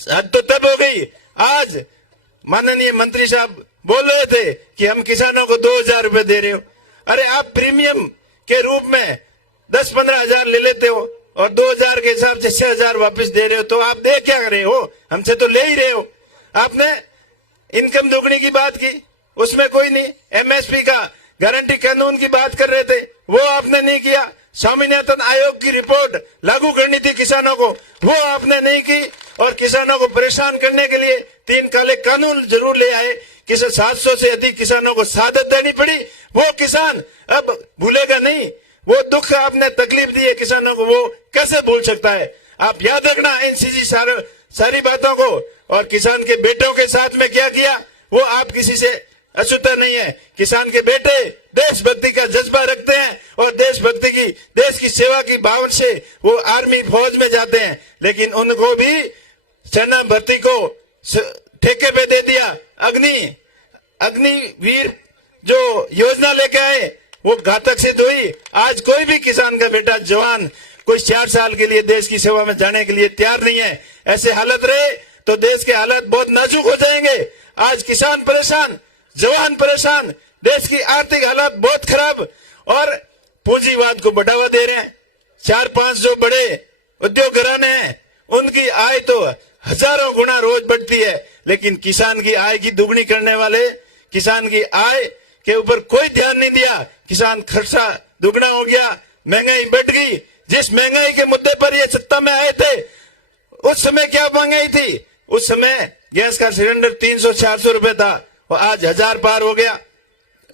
हद तो तब हो गई। आज माननीय मंत्री साहब बोल रहे थे कि हम किसानों को 2000 रुपए दे रहे हो। अरे आप प्रीमियम के रूप में 10-15 हजार ले लेते हो और 2000 के हिसाब से 6000 वापस दे रहे हो, तो आप दे क्या रहे हो? हमसे तो ले ही रहे हो। आपने इनकम दोगुनी की बात की, उसमें कोई नहीं। एमएसपी का गारंटी कानून की बात कर रहे थे, वो आपने नहीं किया। स्वामीनाथन आयोग की रिपोर्ट लागू करनी थी किसानों को, वो आपने नहीं की। और किसानों को परेशान करने के लिए 3 काले कानून जरूर ले आए। 700 से अधिक किसानों को शहादत देनी पड़ी। वो किसान अब भूलेगा नहीं। वो दुख आपने तकलीफ दी है किसानों को, वो कैसे भूल सकता है? आप याद रखना इन सारी बातों को। और किसान के बेटों के साथ में क्या किया, वो आप किसी से अछूता नहीं है। किसान के बेटे देशभक्ति का जज्बा रखते हैं और देश की सेवा की भावना से वो आर्मी फौज में जाते हैं, लेकिन उनको भी सेना भर्ती को ठेके पे दे दिया। अग्निवीर जो योजना लेके आए वो घातक सिद्ध हुई। आज कोई भी किसान का बेटा जवान कोई 4 साल के लिए देश की सेवा में जाने के लिए तैयार नहीं है। ऐसे हालत रहे तो देश के हालात बहुत नाजुक हो जाएंगे। आज किसान परेशान, जवान परेशान, देश की आर्थिक हालात बहुत खराब और पूंजीवाद को बढ़ावा दे रहे हैं। 4-5 जो बड़े उद्योग घराने हैं उनकी आय तो हजारों गुना रोज बढ़ती है, लेकिन किसान की आय की दुगनी करने वाले किसान की आय के ऊपर कोई ध्यान नहीं दिया। किसान खर्चा दुगना हो गया, महंगाई बढ़ गई। जिस महंगाई के मुद्दे पर ये सत्ता में आए थे उस समय क्या महंगाई थी? उस समय गैस का सिलेंडर 300-400 रुपए था और आज 1000 पार हो गया।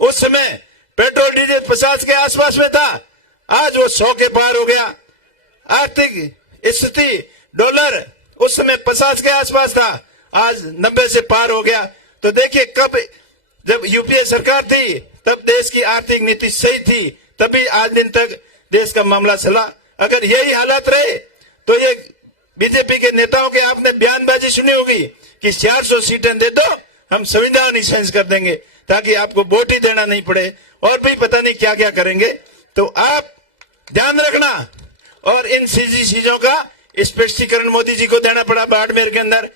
उस समय पेट्रोल डीजल 50 के आसपास में था, आज वो 100 के पार हो गया। आर्थिक स्थिति डॉलर उस समय 50 के आसपास था, आज 90 से पार हो गया। तो देखिए कब जब यूपीए सरकार थी तब देश की आर्थिक नीति सही थी, तभी आज दिन तक देश का मामला चला। अगर यही हालात रहे तो ये बीजेपी के नेताओं के आपने बयानबाजी सुनी होगी कि 400 सीटें दे दो, हम संविधान ही चेंज कर देंगे ताकि आपको वोट ही देना नहीं पड़े, और भी पता नहीं क्या क्या करेंगे। तो आप ध्यान रखना। और इन चीजों का स्पष्टीकरण मोदी जी को देना पड़ा बाड़मेर के अंदर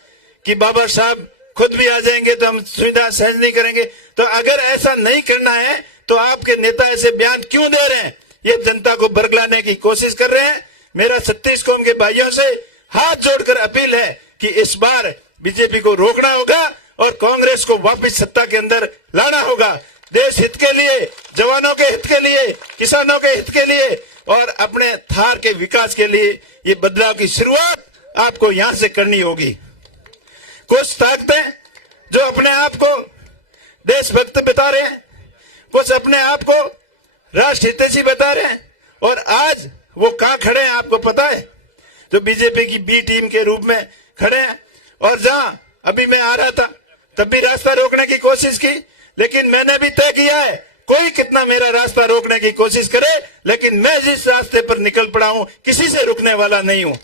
कि बाबा साहब खुद भी आ जाएंगे तो हम सुविधा सहज नहीं करेंगे। तो अगर ऐसा नहीं करना है तो आपके नेता ऐसे बयान क्यों दे रहे हैं? ये जनता को बरगलाने की कोशिश कर रहे हैं। मेरा 36 कौम के भाइयों से हाथ जोड़कर अपील है कि इस बार बीजेपी को रोकना होगा और कांग्रेस को वापस सत्ता के अंदर लाना होगा। देश हित के लिए, जवानों के हित के लिए, किसानों के हित के लिए और अपने थार के विकास के लिए ये बदलाव की शुरुआत आपको यहां से करनी होगी। कुछ ताकतें जो अपने आप को देशभक्त बता रहे हैं, कुछ अपने आप को राष्ट्र हितैषी बता रहे हैं, और आज वो कहां खड़े हैं आपको पता है? जो बीजेपी की बी टीम के रूप में खड़े हैं। और जहां अभी मैं आ रहा था तब भी रास्ता रोकने की कोशिश की, लेकिन मैंने भी तय किया है कोई कितना मेरा रास्ता रोकने की कोशिश करे, लेकिन मैं जिस रास्ते पर निकल पड़ा हूं किसी से रुकने वाला नहीं हूं।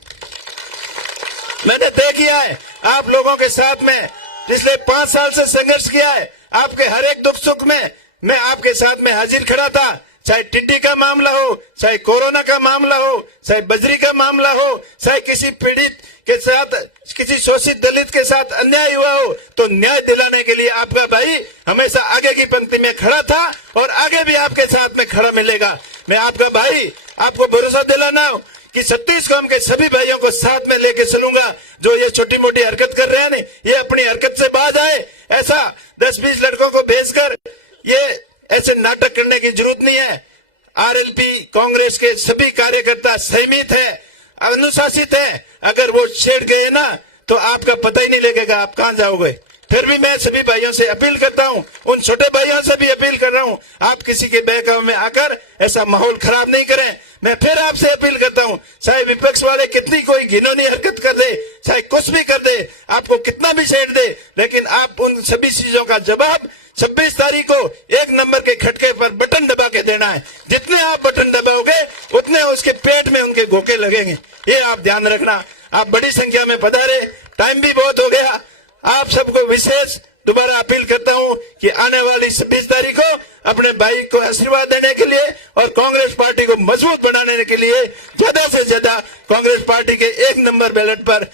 मैंने तय किया है आप लोगों के साथ में पिछले 5 साल से संघर्ष किया है। आपके हर एक दुख सुख में मैं आपके साथ में हाजिर खड़ा था, चाहे टिड्डी का मामला हो, चाहे कोरोना का मामला हो, चाहे बजरी का मामला हो, चाहे किसी पीड़ित के साथ, किसी शोषित दलित के साथ अन्याय हुआ हो, तो न्याय दिलाने के लिए आपका भाई हमेशा आगे की पंक्ति में खड़ा था और आगे भी आपके साथ में खड़ा मिलेगा। मैं आपका भाई, आपको भरोसा दिलाना हो कि 36 कौम के सभी भाइयों को साथ में लेके चलूंगा। जो ये छोटी मोटी हरकत कर रहे हैं नहीं, ये अपनी हरकत से बाज आए। ऐसा 10-20 लड़कों को भेजकर ये ऐसे नाटक करने की जरूरत नहीं है। आरएलपी कांग्रेस के सभी कार्यकर्ता संयमित है, अनुशासित है। अगर वो छेड़ गए ना तो आपका पता ही नहीं लगेगा आप कहां जाओगे। फिर भी मैं सभी भाइयों से अपील करता हूं, उन छोटे भाइयों से भी अपील कर रहा हूं, आप किसी के बहकावे में आकर ऐसा माहौल खराब नहीं करें। मैं फिर आपसे अपील करता हूं, चाहे विपक्ष वाले कितनी कोई घिनौनी हरकत कर दे, चाहे कुछ भी कर दे, आपको कितना भी छेड़ दे, लेकिन आप उन सभी चीजों का जवाब 26 तारीख को 1 नंबर के खटके पर बटन दबा के देना है। जितने आप बटन दबाओगे उतने उसके पेट में उनके घोंके लगेंगे, ये आप ध्यान रखना। आप बड़ी संख्या में पधारे, टाइम भी बहुत हो गया। आप सबको विशेष दोबारा अपील करता हूं कि आने वाली 26 तारीख को अपने भाई को आशीर्वाद देने के लिए और कांग्रेस पार्टी को मजबूत बनाने के लिए ज्यादा से ज्यादा कांग्रेस पार्टी के 1 नंबर बैलेट पर